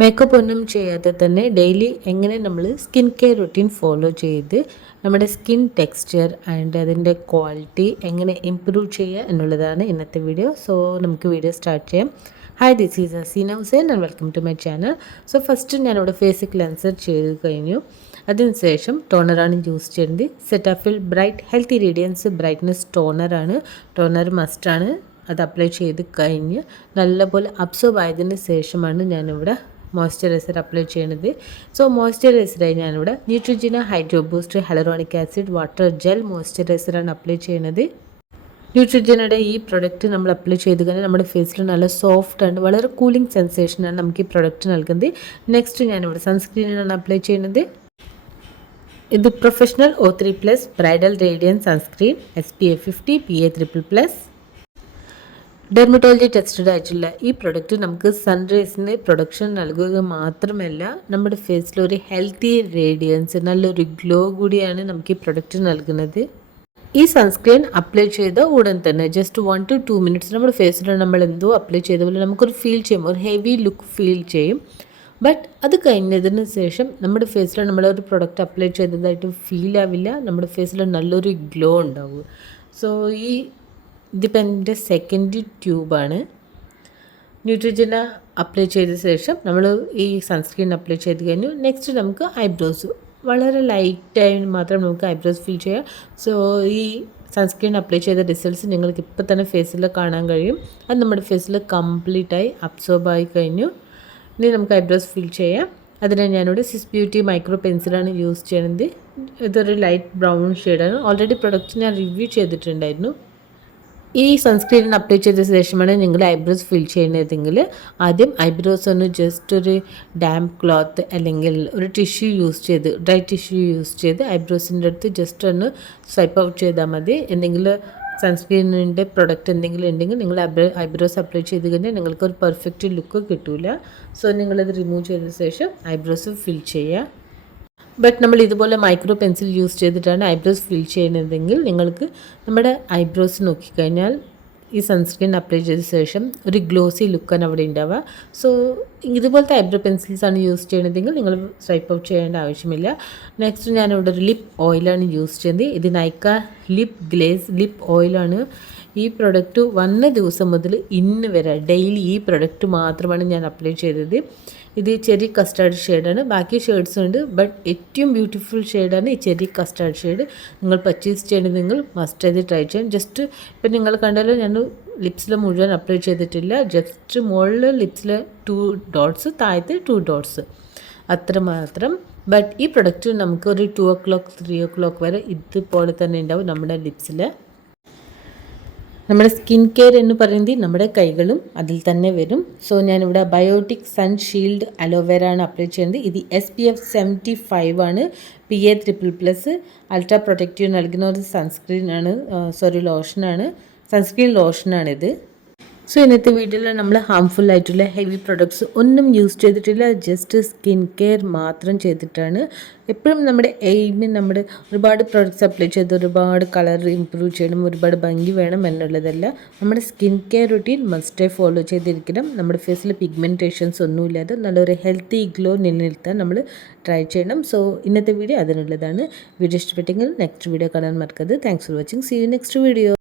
Makeup ഒന്നും ചെയ്യാതെ തന്നെ ഡെയിലി എങ്ങനെ നമ്മൾ സ്കിൻ കെയർ റുട്ടീൻ ഫോളോ ചെയ്ത് നമ്മുടെ സ്കിൻ ടെക്സ്ചർ ആൻഡ് അതിൻ്റെ ക്വാളിറ്റി എങ്ങനെ ഇമ്പ്രൂവ് ചെയ്യുക എന്നുള്ളതാണ് ഇന്നത്തെ വീഡിയോ. സോ നമുക്ക് വീഡിയോ സ്റ്റാർട്ട് ചെയ്യാം. Hi, this is Hasina Hussain and welcome to my channel. So first ഞാനിവിടെ ഫേസ് ക്ലെൻസർ ചെയ്ത് കഴിഞ്ഞു. അതിനുശേഷം ടോണറാണ് യൂസ് ചെയ്യുന്നത്. Cetaphil bright healthy radiance brightness ടോണറാണ്. ടോണർ മസ്റ്റാണ്. അത് അപ്ലൈ ചെയ്ത് കഴിഞ്ഞ് നല്ലപോലെ അബ്സോർബ് ആയതിന് ശേഷമാണ് ഞാനിവിടെ മോയ്സ്ചറൈസർ അപ്ലൈ ചെയ്യുന്നത്. സോ മോയ്സ്ചറൈസറായി ഞാനിവിടെ Neutrogena hydro boost hyaluronic acid water gel മോയ്സ്ചറൈസറാണ് അപ്ലൈ ചെയ്യുന്നത്. ന്യൂട്രിജനയുടെ ഈ പ്രൊഡക്റ്റ് നമ്മൾ അപ്ലൈ ചെയ്ത് കഴിഞ്ഞാൽ നമ്മുടെ ഫേസിൽ നല്ല സോഫ്റ്റ് ആണ്, വളരെ കൂളിംഗ് സെൻസേഷനാണ് നമുക്ക് ഈ പ്രൊഡക്റ്റ് നൽകുന്നത്. നെക്സ്റ്റ് ഞാനിവിടെ സൺസ്ക്രീനാണ് അപ്ലൈ ചെയ്യുന്നത്. ഇത് professional O3+ bridal radiance sunscreen SPF 50 PA++. Dermatology tested ആയിട്ടുള്ള ഈ പ്രൊഡക്റ്റ് നമുക്ക് സൺറൈസിന് പ്രൊഡക്ഷൻ നൽകുക മാത്രമല്ല നമ്മുടെ ഫേസിൽ ഒരു ഹെൽത്തി റേഡിയൻസ്, നല്ലൊരു ഗ്ലോ കൂടിയാണ് നമുക്ക് ഈ പ്രൊഡക്റ്റ് നൽകുന്നത്. ഈ സൺസ്ക്രീൻ അപ്ലൈ ചെയ്ത ഉടൻ തന്നെ ജസ്റ്റ് 1 to 2 മിനിറ്റ്സ് നമ്മുടെ ഫേസിൽ നമ്മൾ എന്തോ അപ്ലൈ ചെയ്ത പോലെ നമുക്കൊരു ഫീൽ ചെയ്യും, ഒരു ഹെവി ലുക്ക് ഫീൽ ചെയ്യും. ബട്ട് അത് കഴിഞ്ഞതിന് ശേഷം നമ്മുടെ ഫേസിൽ നമ്മളൊരു പ്രൊഡക്റ്റ് അപ്ലൈ ചെയ്തതായിട്ട് ഫീൽ ആവില്ല, നമ്മുടെ ഫേസിൽ നല്ലൊരു ഗ്ലോ ഉണ്ടാവും. സോ ഇതിപ്പോൾ എൻ്റെ സെക്കൻഡ് ട്യൂബാണ്. ന്യൂട്രിജന അപ്ലൈ ചെയ്ത ശേഷം നമ്മൾ ഈ സൺസ്ക്രീൻ അപ്ലൈ ചെയ്ത് കഴിഞ്ഞു. നെക്സ്റ്റ് നമുക്ക് ഐബ്രോസ് വളരെ ലൈറ്റായി മാത്രം നമുക്ക് ഐബ്രോസ് ഫിൽ ചെയ്യാം. സോ ഈ സൺസ്ക്രീൻ അപ്ലൈ ചെയ്ത റിസൾട്ട്സ് നിങ്ങൾക്ക് ഇപ്പോൾ തന്നെ ഫേസിൽ കാണാൻ കഴിയും. അത് നമ്മുടെ ഫേസിൽ കംപ്ലീറ്റായി അബ്സോർബ് ആയി കഴിഞ്ഞു. ഇനി നമുക്ക് ഐബ്രോസ് ഫിൽ ചെയ്യാം. അതിനായി ഞാനിവിടെ സിസ് ബ്യൂട്ടി മൈക്രോ പെൻസിലാണ് യൂസ് ചെയ്യുന്നത്. ഇതൊരു ലൈറ്റ് ബ്രൗൺ ഷെയ്ഡാണ്. ഓൾറെഡി പ്രൊഡക്റ്റ് ഞാൻ റിവ്യൂ ചെയ്തിട്ടുണ്ടായിരുന്നു. ഈ സൺസ്ക്രീൻ അപ്ലൈ ചെയ്ത ശേഷമാണ് നിങ്ങൾ ഐബ്രോസ് ഫിൽ ചെയ്യുന്നതെങ്കിൽ ആദ്യം ഐബ്രോസ് ഒന്ന് ജസ്റ്റ് ഒരു ഡാംപ് ക്ലോത്ത് അല്ലെങ്കിൽ ഒരു ടിഷ്യൂ യൂസ് ചെയ്ത്, ഡ്രൈ ടിഷ്യൂ യൂസ് ചെയ്ത് ഐബ്രോസിൻ്റെ അടുത്ത് ജസ്റ്റ് ഒന്ന് സ്വൈപ്പ് ഔട്ട് ചെയ്താൽ മതി. എന്തെങ്കിലും സൺസ്ക്രീനിൻ്റെ പ്രൊഡക്റ്റ് എന്തെങ്കിലും ഉണ്ടെങ്കിൽ നിങ്ങൾ ഐബ്രോസ് അപ്ലൈ ചെയ്ത് കഴിഞ്ഞാൽ നിങ്ങൾക്കൊരു പെർഫെക്റ്റ് ലുക്ക് കിട്ടില്ല. സോ നിങ്ങളത് റിമൂവ് ചെയ്ത ശേഷം ഐബ്രോസ് ഫിൽ ചെയ്യുക. ബട്ട് നമ്മൾ ഇതുപോലെ മൈക്രോ പെൻസിൽ യൂസ് ചെയ്തിട്ടാണ് ഐബ്രോസ് ഫിൽ ചെയ്യുന്നതെങ്കിൽ നിങ്ങൾക്ക് നമ്മുടെ ഐബ്രോസ് നോക്കിക്കഴിഞ്ഞാൽ ഈ സൺസ്ക്രീൻ അപ്ലൈ ചെയ്ത ശേഷം ഒരു ഗ്ലോസി ലുക്കാണ് അവിടെ ഉണ്ടാവുക. സോ ഇതുപോലത്തെ ഐബ്രോ പെൻസിൽസാണ് യൂസ് ചെയ്യണതെങ്കിൽ നിങ്ങൾ സ്വൈപ്പ് ഔട്ട് ചെയ്യേണ്ട ആവശ്യമില്ല. നെക്സ്റ്റ് ഞാനിവിടെ ഒരു ലിപ്പ് ഓയിലാണ് യൂസ് ചെയ്യുന്നത്. ഇത് നൈക്ക ലിപ്പ് ഗ്ലേസ് ലിപ്പ് ഓയിലാണ്. ഈ പ്രൊഡക്റ്റ് വന്ന ദിവസം മുതൽ ഇന്ന് വരെ ഡെയിലി ഈ പ്രൊഡക്റ്റ് മാത്രമാണ് ഞാൻ അപ്ലൈ ചെയ്തത്. ഇത് ചെറി കസ്റ്റാർഡ് ഷെയ്ഡാണ്. ബാക്കി ഷെയ്ഡ്സും ഉണ്ട്, ബട്ട് ഏറ്റവും ബ്യൂട്ടിഫുൾ ഷെയ്ഡാണ് ഈ ചെറി കസ്റ്റാർഡ് ഷെയ്ഡ്. നിങ്ങൾ പർച്ചേസ് ചെയ്യേണ്ടത് നിങ്ങൾ മസ്റ്റ് ആയിട്ട് ട്രൈ ചെയ്യാം. ജസ്റ്റ് ഇപ്പം നിങ്ങൾ കണ്ടാലും ഞാൻ ലിപ്സിൽ മുഴുവൻ അപ്ലൈ ചെയ്തിട്ടില്ല. ജസ്റ്റ് മുകളിൽ ലിപ്സിൽ 2 ഡോട്ട്സ്, താഴത്ത് 2 ഡോട്ട്സ്, അത്രമാത്രം. ബട്ട് ഈ പ്രൊഡക്റ്റ് നമുക്ക് ഒരു 2 o'clock 3 o'clock വരെ ഇതുപോലെ തന്നെ ഉണ്ടാവും നമ്മുടെ ലിപ്സിൽ. നമ്മുടെ സ്കിൻ കെയർ എന്ന് പറയുന്നത് നമ്മുടെ കൈകളും അതിൽ തന്നെ വരും. സോ ഞാനിവിടെ ബയോട്ടിക് സൺ ഷീൽഡ് അലോവേര ആണ് അപ്ലൈ ചെയ്യുന്നത്. ഇത് SPF 75 ആണ്. PA++, അൾട്രാ പ്രൊട്ടക്റ്റീവ് നൽകുന്ന ഒരു ലോഷനാണ്, സൺസ്ക്രീൻ ലോഷനാണിത്. സോ ഇന്നത്തെ വീഡിയോയിൽ നമ്മൾ ഹാംഫുൾ ആയിട്ടുള്ള ഹെവി പ്രൊഡക്ട്സ് ഒന്നും യൂസ് ചെയ്തിട്ടില്ല. ജസ്റ്റ് സ്കിൻ കെയർ മാത്രം ചെയ്തിട്ടാണ്. എപ്പോഴും നമ്മുടെ എയിമിൽ നമ്മുടെ ഒരുപാട് പ്രൊഡക്ട്സ് അപ്ലൈ ചെയ്ത് ഒരുപാട് കളർ ഇമ്പ്രൂവ് ചെയ്യണം, ഒരുപാട് ഭംഗി വേണം എന്നുള്ളതല്ല. നമ്മുടെ സ്കിൻ കെയർ റുട്ടീൻ മസ്റ്റേ ഫോളോ ചെയ്തിരിക്കണം. നമ്മുടെ ഫേസിൽ പിഗ്മെൻറ്റേഷൻസ് ഒന്നുമില്ലാതെ നല്ലൊരു ഹെൽത്തി ഗ്ലോ നിലനിർത്താൻ നമ്മൾ ട്രൈ ചെയ്യണം. സോ ഇന്നത്തെ വീഡിയോ അതിനുള്ളതാണ്. വീഡിയോ ഇഷ്ടപ്പെട്ടെങ്കിൽ നെക്സ്റ്റ് വീഡിയോ കാണാൻ മറക്കരുത്. Thanks for watching. See you next video.